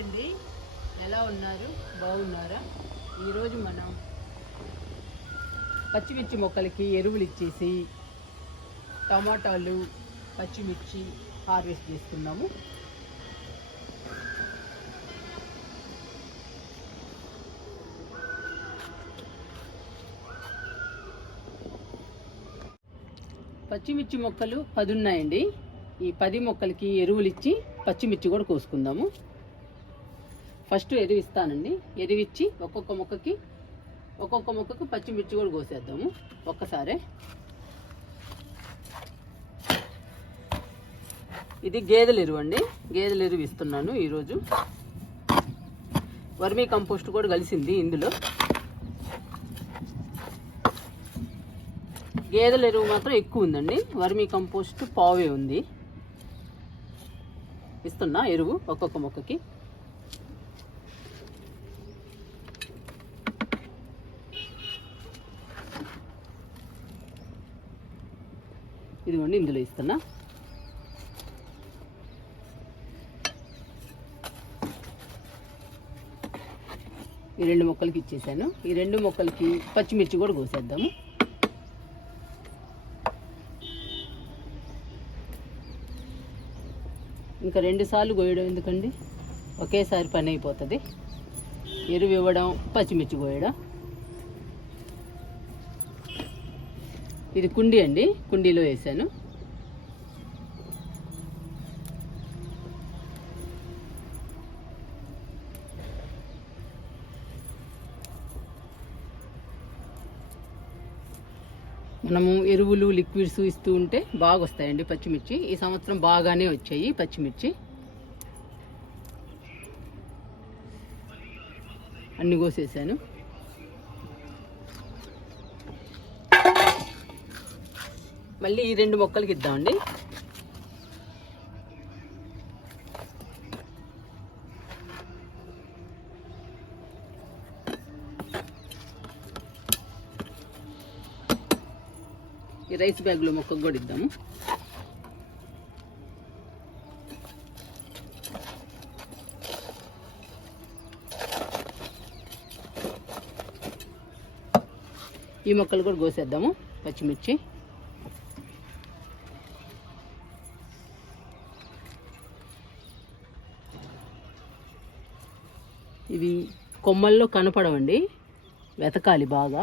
అండి ఎలా ఉన్నారు? బాగున్నారా? ఈరోజు మనం పచ్చిమిర్చి మొక్కలకి ఎరువులు ఇచ్చేసి టమాటాలు పచ్చిమిర్చి హార్వెస్ట్ చేస్తున్నాము. పచ్చిమిర్చి మొక్కలు పది ఉన్నాయండి ఈ పది మొక్కలకి ఎరువులు ఇచ్చి పచ్చిమిర్చి కూడా కోసుకుందాము. ఫస్ట్ ఎరువు ఇస్తానండి. ఎరువు ఇచ్చి ఒక్కొక్క మొక్కకి ఒక్కొక్క మొక్కకు పచ్చిమిర్చి కూడా కోసేద్దాము ఒక్కసారే. ఇది గేదెల ఎరువు అండి. గేదెల ఎరువు ఇస్తున్నాను ఈరోజు. వర్మీ కంపోస్ట్ కూడా కలిసింది ఇందులో. గేదెల ఎరువు మాత్రం ఎక్కువ ఉందండి. వర్మీ కంపోస్ట్ పావే ఉంది. ఇస్తున్నా ఎరువు ఒక్కొక్క మొక్కకి. ఇదిగోండి ఇందులో ఇస్తున్నా. ఈ రెండు మొక్కలకి ఇచ్చేసాను. ఈ రెండు మొక్కలకి పచ్చిమిర్చి కూడా కోసేద్దాము. ఇంకా రెండు సార్లు కోయడం ఎందుకండి? ఒకేసారి పని అయిపోతుంది. ఎరువు ఇవ్వడం పచ్చిమిర్చి కోయడం. ఇది కుండీ అండి కుండీలో వేసాను. మనము ఎరువులు లిక్విడ్స్ ఇస్తూ ఉంటే బాగా వస్తాయండి పచ్చిమిర్చి. ఈ సంవత్సరం బాగానే వచ్చాయి పచ్చిమిర్చి. అన్ని కోసేసాను. మళ్ళీ ఈ రెండు మొక్కలకి ఇద్దామండి. ఈ రైస్ బ్యాగ్లో మొక్కకు కూడా ఇద్దాము. ఈ మొక్కలు కూడా కోసేద్దాము పచ్చిమిర్చి. ఇవి కొమ్మల్లో కనపడవండి. వెతకాలి బాగా.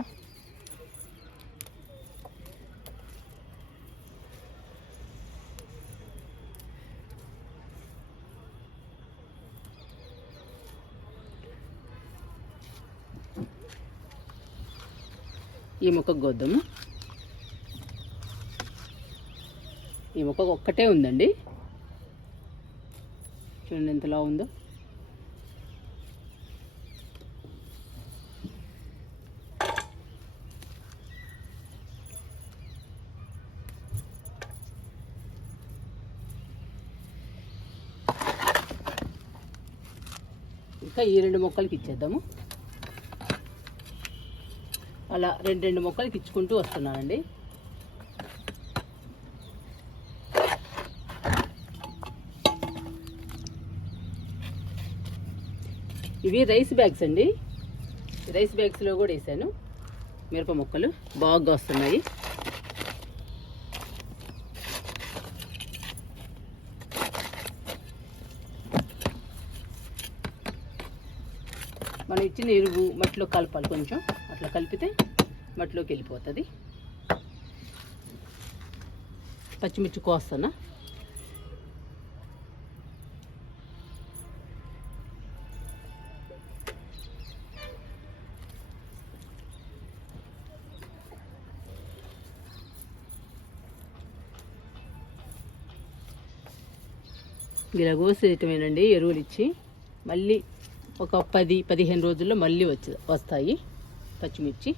ఈ మొక్కకు గొద్దము ఈ మొక్క ఒక్కటే ఉందండి. చూడండి ఎంతలా ఉందో. ఇంకా ఈ రెండు మొక్కలకి ఇచ్చేద్దాము. అలా రెండు రెండు మొక్కలకి ఇచ్చుకుంటూ వస్తున్నానండి. ఇవి రైస్ బ్యాగ్స్ అండి. రైస్ బ్యాగ్స్లో కూడా వేసాను. మిరప మొక్కలు బాగా వస్తున్నాయి మనం ఇచ్చిన ఎరువు మట్టిలో కలపాలి కొంచెం. అట్లా కలిపితే మట్టిలోకి వెళ్ళిపోతుంది. పచ్చిమిర్చి కోస్తానా? ఇలా కోసేయటమేనండి ఎరువులు ఇచ్చి మళ్ళీ ఒక పది పదిహేను రోజుల్లో మళ్ళీ వచ్చి వస్తాయి పచ్చిమిర్చి.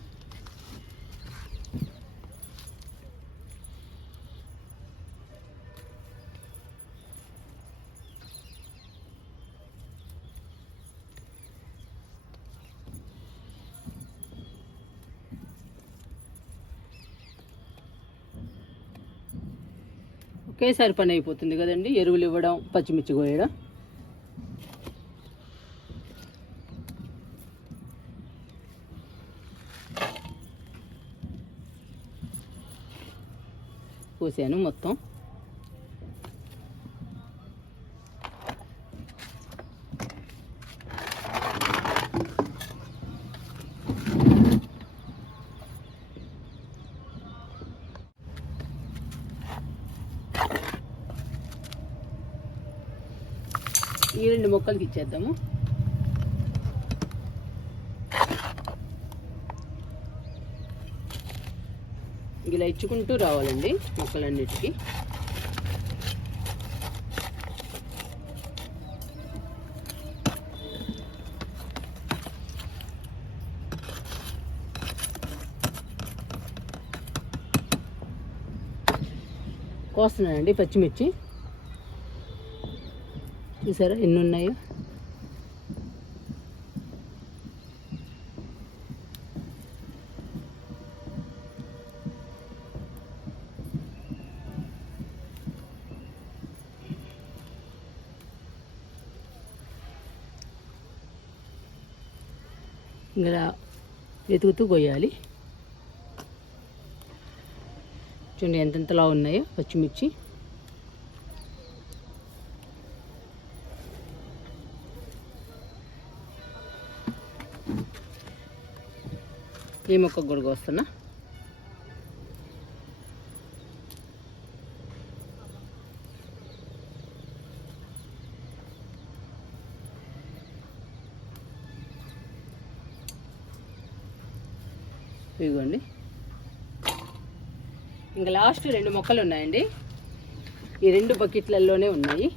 ఒకేసారి పని అయిపోతుంది కదండి ఎరువులు ఇవ్వడం పచ్చిమిర్చి కోయడం. కోసాను మొత్తం. ఈ రెండు మొక్కలకి ఇచ్చేద్దాము. ఇలా ఇచ్చుకుంటూ రావాలండి మొక్కలన్నిటికీ. కోస్తున్నానండి పచ్చిమిర్చి. చూసారా ఎన్ని ఉన్నాయో ఇలా వెతుకుతూ కొయ్యాలి చూడండి ఎంతెంతలా ఉన్నాయో పచ్చిమిర్చి. ఈ మొక్క కూడా వస్తున్నా ఇదిగోండి. ఇంకా లాస్ట్ రెండు మొక్కలు ఉన్నాయండి. ఈ రెండు బకెట్లలోనే ఉన్నాయి.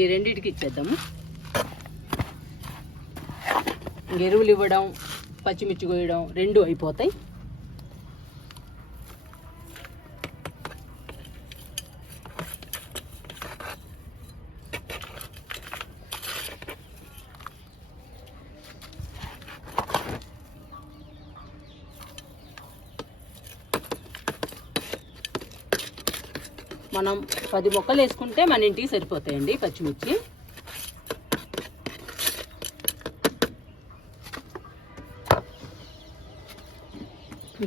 ఈ రెండింటికి ఇచ్చేద్దాము. ఇంక ఎరువులు ఇవ్వడం పచ్చిమిర్చి కోయడం రెండు అయిపోతాయి. మనం పది మొక్కలు వేసుకుంటే మన ఇంటికి సరిపోతాయండి పచ్చిమిర్చి.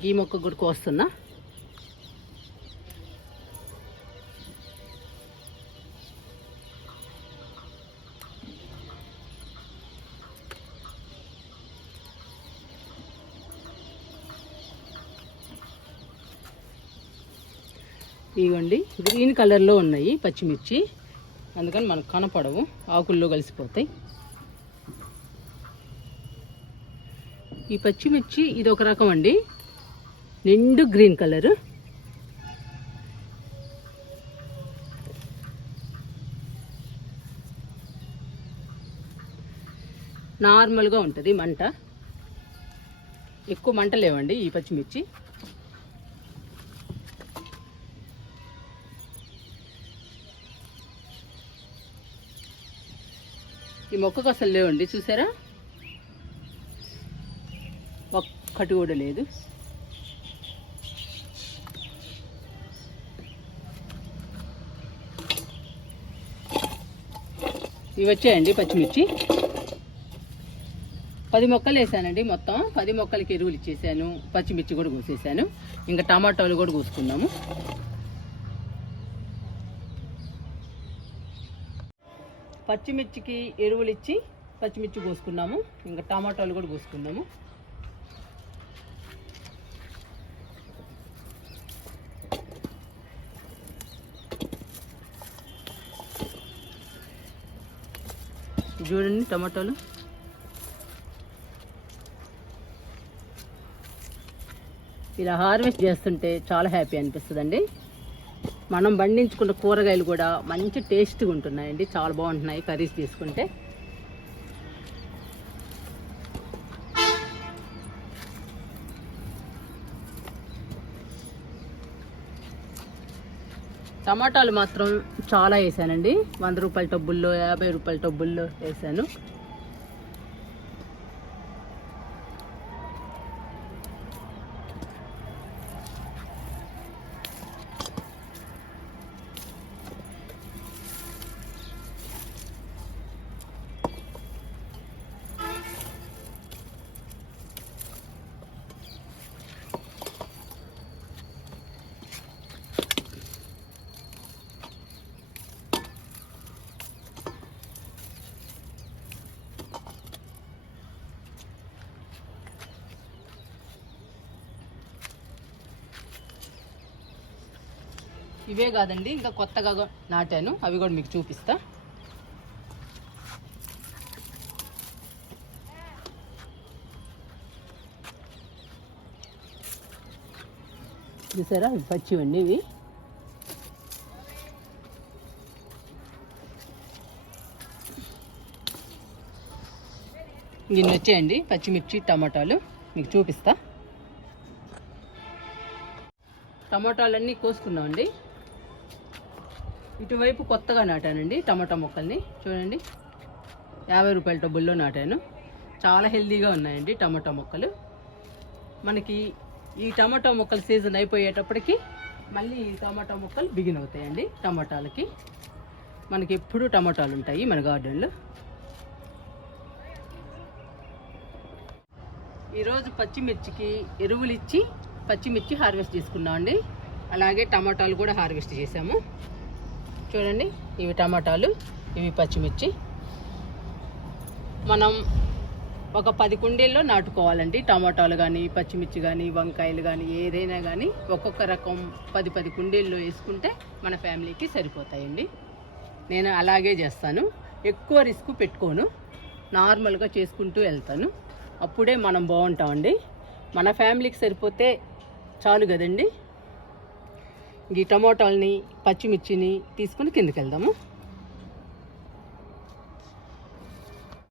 ఈ మొక్క కూడా కోస్తున్నా ఇవ్వండి గ్రీన్ కలర్లో ఉన్నాయి పచ్చిమిర్చి. అందుకని మనకు కనపడవు. ఆకుల్లో కలిసిపోతాయి. ఈ పచ్చిమిర్చి ఇది ఒక రకం అండి. నిండు గ్రీన్ కలరు. నార్మల్గా ఉంటుంది మంట. ఎక్కువ మంట లేవండి ఈ పచ్చిమిర్చి. మొక్కకు అసలు లేవండి చూసారా? ఒక్కటి కూడా లేదు. ఇవి వచ్చాయండి పచ్చిమిర్చి. పది మొక్కలు వేసానండి మొత్తం. పది మొక్కలకి ఎరువులు ఇచ్చేసాను. పచ్చిమిర్చి కూడా కోసేసాను. ఇంకా టమాటాలు కూడా కోసుకున్నాము. పచ్చిమిర్చికి ఎరువులు ఇచ్చి పచ్చిమిర్చి కోసుకున్నాము. ఇంకా టమాటాలు కూడా కోసుకున్నాము చూడండి టమాటాలు. ఇలా హార్వెస్ట్ చేస్తుంటే చాలా హ్యాపీ అనిపిస్తుందండి. మనం పండించుకున్న కూరగాయలు కూడా మంచి టేస్ట్గా ఉంటున్నాయండి. చాలా బాగుంటున్నాయి కర్రీస్ తీసుకుంటే. టమాటాలు మాత్రం చాలా వేసానండి. వంద రూపాయల టబ్బుల్లో యాభై రూపాయల టబ్బుల్లో వేసాను. ఇవే కాదండి ఇంకా కొత్తగా నాటాను. అవి కూడా మీకు చూపిస్తా. చూసారా? పచ్చివండి ఇవి. దీన్ని వచ్చేయండి పచ్చిమిర్చి టమాటాలు. మీకు చూపిస్తా. టమాటాలన్నీ కోసుకున్నామండి. ఇటువైపు కొత్తగా నాటానండి టమాటా మొక్కల్ని. చూడండి. యాభై రూపాయల డబ్బుల్లో నాటాను. చాలా హెల్తీగా ఉన్నాయండి టమాటా మొక్కలు. మనకి ఈ టమాటా మొక్కల సీజన్ అయిపోయేటప్పటికి మళ్ళీ ఈ టమాటా మొక్కలు బిగిన్ అవుతాయండి టమాటాలకి. మనకి ఎప్పుడు టమాటాలు ఉంటాయి మన గార్డెన్లో. ఈరోజు పచ్చిమిర్చికి ఎరువులు ఇచ్చి పచ్చిమిర్చి హార్వెస్ట్ చేసుకున్నామండి. అలాగే టమాటాలు కూడా హార్వెస్ట్ చేసాము చూడండి ఇవి టమాటాలు ఇవి పచ్చిమిర్చి. మనం ఒక పది కుండీల్లో నాటుకోవాలండి. టమాటాలు కానీ పచ్చిమిర్చి కానీ వంకాయలు కానీ ఏదైనా కానీ ఒక్కొక్క రకం పది పది కుండీల్లో వేసుకుంటే మన ఫ్యామిలీకి సరిపోతాయండి. నేను అలాగే చేస్తాను. ఎక్కువ రిస్క్ పెట్టుకోను. నార్మల్గా చేసుకుంటూ వెళ్తాను. అప్పుడే మనం బాగుంటామండి. మన ఫ్యామిలీకి సరిపోతే చాలు కదండి. ఈ టమోటాలని పచ్చిమిర్చిని తీసుకుని కిందకి వెళ్దాము